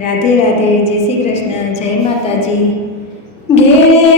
રાધે રાધે જય શ્રી કૃષ્ણ જય માતાજી. ઘેરે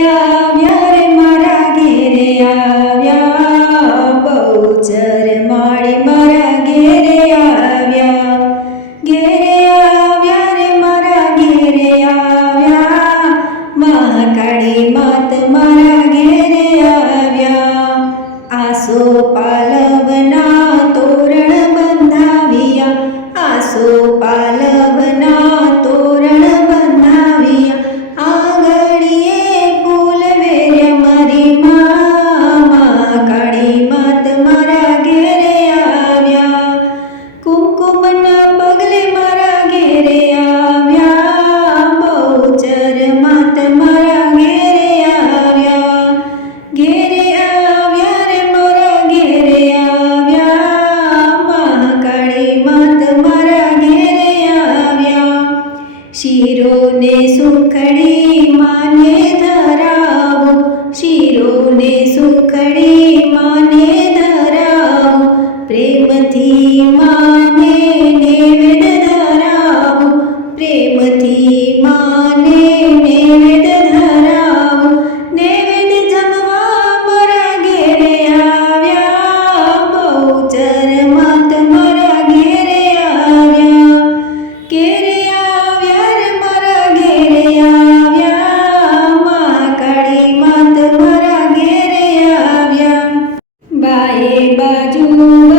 शिरो ने सुखी माने धराव। शिरो ने सुखणि माने धराव। प्रेमी माने नेण धराव। प्रेमी मा Música